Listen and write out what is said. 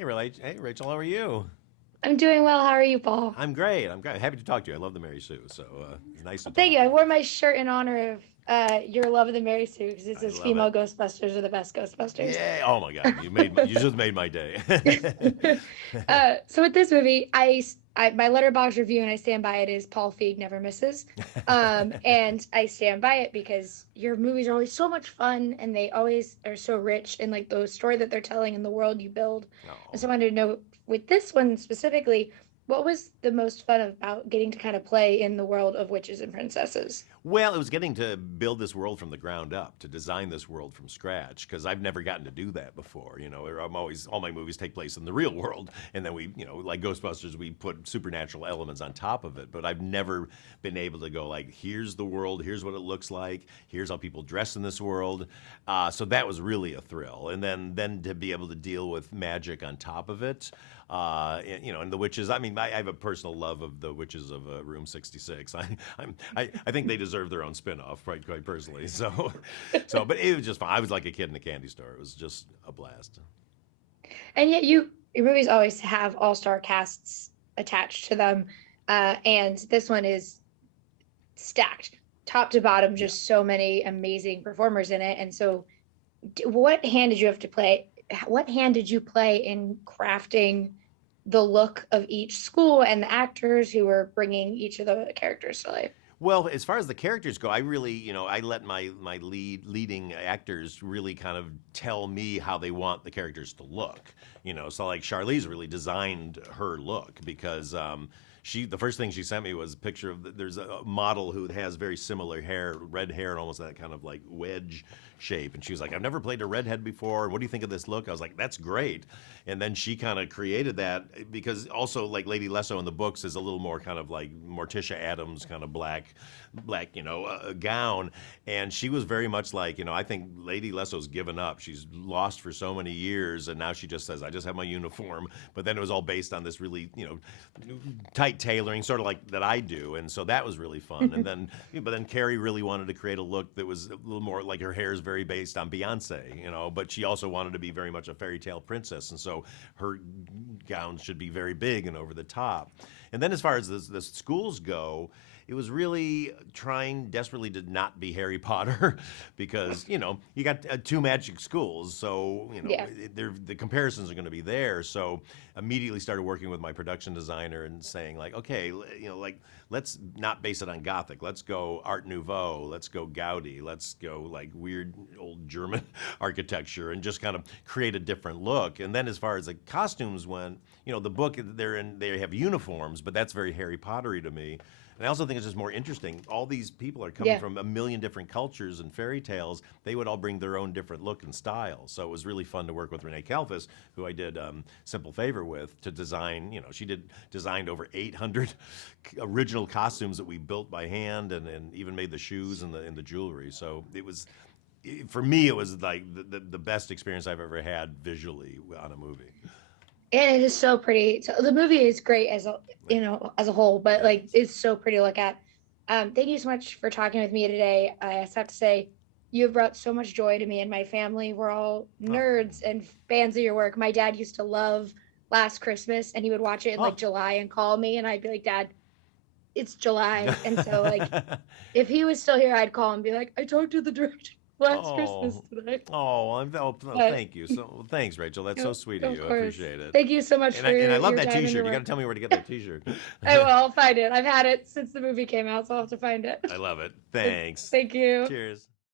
Hey, Rachel, how are you? I'm doing well. How are you, Paul? I'm great. I'm great. Happy to talk to you. I love the Mary Sue, so it's nice to Thank talk. you. I wore my shirt in honor of your love of the Mary Sue because it I says love it. female Ghostbusters are the best Ghostbusters. Yeah. Oh my God, you just made my day. So with this movie, my letterbox review and I stand by it is Paul Feig never misses. And I stand by it because your movies are always so much fun and they always are so rich in like the story that they're telling and the world you build. And Oh. so I wanted to know with this one specifically, what was the most fun about getting to kind of play in the world of witches and princesses? Well, it was getting to build this world from the ground up, to design this world from scratch, because I've never gotten to do that before. I'm always all my movies take place in the real world, and then like Ghostbusters, we put supernatural elements on top of it. But I've never been able to go like, here's the world, here's what it looks like, here's how people dress in this world. So that was really a thrill, and then to be able to deal with magic on top of it. And the witches. I mean, I have a personal love of the witches of Room 66. I think they deserve their own spin-off, quite personally. But it was just fun. I was like a kid in a candy store. It was just a blast. And yet your movies always have all-star casts attached to them. And this one is stacked, top to bottom, Yeah. just so many amazing performers in it. And so what hand did you have to play? What hand did you play in crafting the look of each school and the actors who were bringing each of the characters to life? Well, as far as the characters go, I really, I let my leading actors really kind of tell me how they want the characters to look. So like Charlize really designed her look because the first thing she sent me was a picture of there's a model who has very similar hair, red hair, and almost that kind of like wedge shape. And she was like, "I've never played a redhead before. And what do you think of this look?" I was like, "That's great." And then she kind of created that because also like Lady Lesso in the books is a little more kind of like Morticia Adams kind of black gown, and she was very much like I think Lady Lesso's given up. She's lost for so many years, and now she just says, "I just have my uniform." But then it was all based on this really tight tailoring, sort of like that I do, and so that was really fun. And then but then Carrie really wanted to create a look that was a little more like her hair is very based on Beyonce, but she also wanted to be very much a fairy tale princess, and so her gowns should be very big and over the top. And then as far as the schools go, it was really trying desperately to not be Harry Potter because you got two magic schools, so Yeah. the comparisons are going to be there. So immediately started working with my production designer and saying like, okay, like let's not base it on Gothic. Let's go Art Nouveau. Let's go Gaudi. Let's go like weird old German architecture and just kind of create a different look. And then as far as the costumes went, the book they have uniforms, but that's very Harry Pottery to me. And I also think it's just more interesting. All these people are coming Yeah. from a million different cultures and fairy tales. They would all bring their own different look and style. So it was really fun to work with Renee Kalfas, who I did Simple Favor with, to design. She designed over 800 original costumes that we built by hand, and even made the shoes and the jewelry. So it was, for me, it was like the best experience I've ever had visually on a movie. And it is so pretty. So the movie is great as a as a whole, but Yeah. like it's so pretty to look at. Thank you so much for talking with me today. I just have to say, you have brought so much joy to me and my family. We're all Oh. nerds and fans of your work. My dad used to love Last Christmas, and he would watch it in like Oh. July and call me, and I'd be like, "Dad, it's July." And so like, if he was still here, I'd call and be like, "I talked to the director Last Christmas Oh, today." thank But you. So thanks, Rachel. That's so you sweet of of you. I course, appreciate it. thank you so much And for I love your that time and your T-shirt. You got to work. tell me where to get that T-shirt. I will. I'll find it. I've had it since the movie came out, so I'll have to find it. I love it. Thanks. Thank you. Cheers.